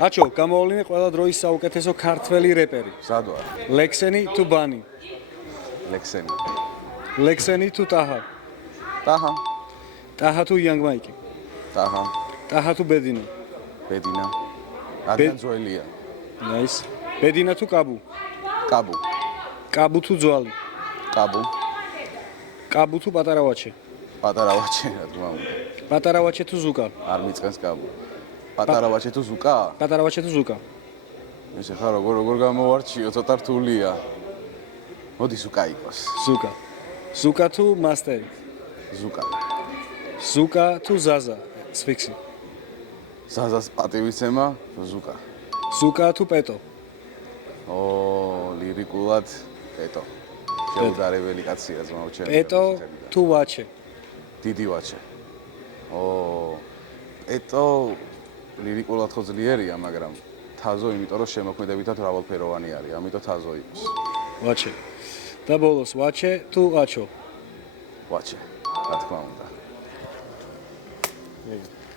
აჩო, გამოავლინე ყველა დროის საუკეთესო ქართველი რეპერი. სად ვარ? ლექსენი თუ ბანი? ლექსენი. ლექსენი თუ ტაჰა? ტაჰა. ტაჰა თუ იანგ მაიკი? ტაჰა. ტაჰა თუ ბედინა? ბედინა. რადგან ძველია. ნაის. ბედინა თუ კაბუ? კაბუ. კაბუ თუ ძვალი? კაბუ. კაბუ თუ პატარა ვაჩე? პატარა ვაჩე, რა თქმა უნდა. პატარა ვაჩე თუ ზუკა? არ მიწყენს კაბუ. პატარა ვაჩე თუ ზუკა? პატარა ვაჩე თუ ზუკა? ესე ხარ როგორ გამოვარჩიო, ცოტა რთულია. მოდი ზუკა იყოს. ზუკა. ზუკა თუ მასტერი? ზუკა. ზუკა თუ ზაზა? სფიქსი. ზაზას პატივიცემა, ზუკა. ზუკა თუ პეტო? ლირიკულად პეტო. შეუდარებელი კაცია ზმაუჩემი. პეტო თუ ვაჩე? დიდი ვაჩე. პეტო ლირიკულად ხო ძლიერია, მაგრამ თაზო, იმიტომ რომ შემოქმედებითად მრავალფეროვანი არის, ამიტომ თაზო იყოს. ვაჩე. და ბოლოს ვაჩე თუ აჩო? ვაჩე, რა თქმა უნდა. ეგ